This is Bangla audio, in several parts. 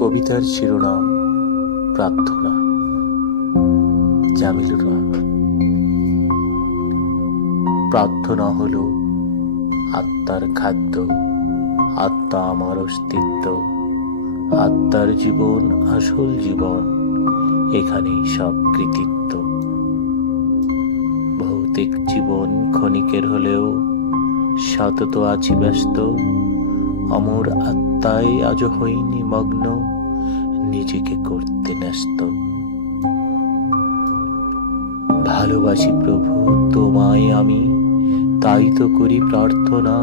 কবিতার শিরোনাম প্রার্থনা। জামিলুর রহমান। প্রার্থনা হলো আত্মার খাদ্য, আত্মা আমার অস্তিত্ব, আত্মার জীবন আসল জীবন, এখানেই সব কৃতিত্ব। ভৌতিক জীবন ক্ষণিকের হলেও সতত আছি ব্যস্ত, অমর আত্মায় আজ হইনি মগ্ন, নিজেকে করতে ন্যস্ত। ভালোবাসি প্রভু তোমায় আমি, তাই তো করি প্রার্থনা,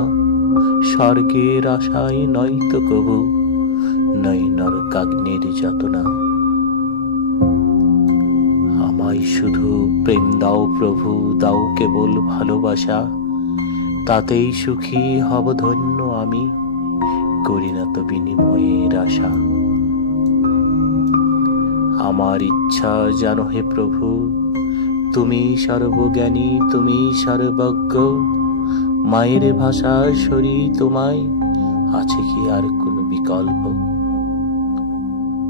স্বর্গের আশায় নয়তো কবু, নয় নরকাগ্নির যাতনা। আমায় শুধু প্রেম দাও প্রভু, দাও কেবল ভালোবাসা, তাতেই সুখী হব ধন্য আমি, করি না তো বিনিময়ের আশা। আমার ইচ্ছা জানো হে প্রভু, তুমি সর্বজ্ঞানী, তুমি সর্বজ্ঞ, মায়ের ভাষা সরি তোমায়, আছে কি আর কোনো বিকল্প?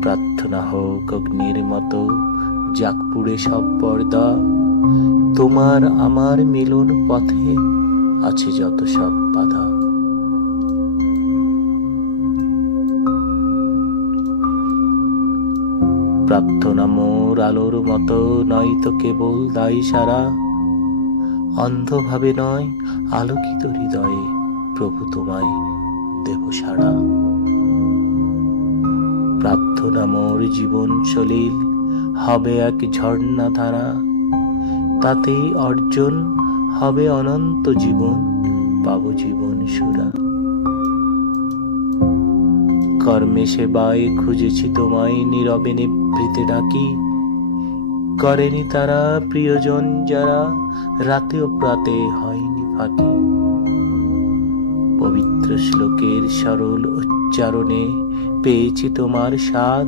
প্রার্থনা হোক অগ্নির মতো, যাক পুড়ে সব পর্দা, তোমার আমার মিলন পথে আছে যত সব বাধা। প্রার্থনা মোর আলোর মতো, নয় তো কেবল দায় সারা, অন্ধভাবে নয় আলোকিত হৃদয়ে প্রভু তোমায় দেব সাড়া। প্রার্থনা মোর জীবন সলিল, হবে এক ঝর্ণা ধারা, তাতেই অর্জন হবে অনন্ত জীবন, পাব জীবন সুরা। কর্মে সেবায় খুঁজেছি তোমায়, নীরবে নিভৃতে ডাকি, করেনি তারা প্রিয়জন যারা, রাতে ও প্রাতে হয়নি ফাঁকি। পবিত্র শ্লোকের সরল উচ্চারণে পেয়েছি তোমার স্বাদ,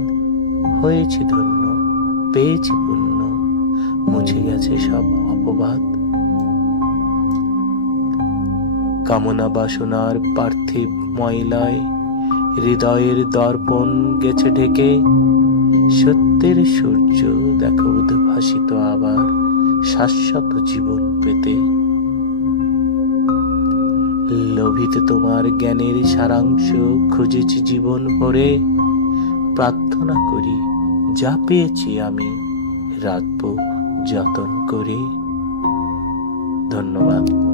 হয়েছি ধন্য, পেয়েছি পুণ্য, মুছে গেছে সব অপবাদ। কামনা বাসনার পার্থিব ময়লায় হৃদয়ের দর্পণ গেছে ঢেকে, সত্যের সূর্য দেখো উদ্ভাসিত আবার শাশ্বত জীবন পেতে। লোভিতে তোমার জ্ঞানের সারাংশ খুঁজেছি জীবন ভরে, প্রার্থনা করি যা পেয়েছি আমি, রাখবো যতন করে। ধন্যবাদ।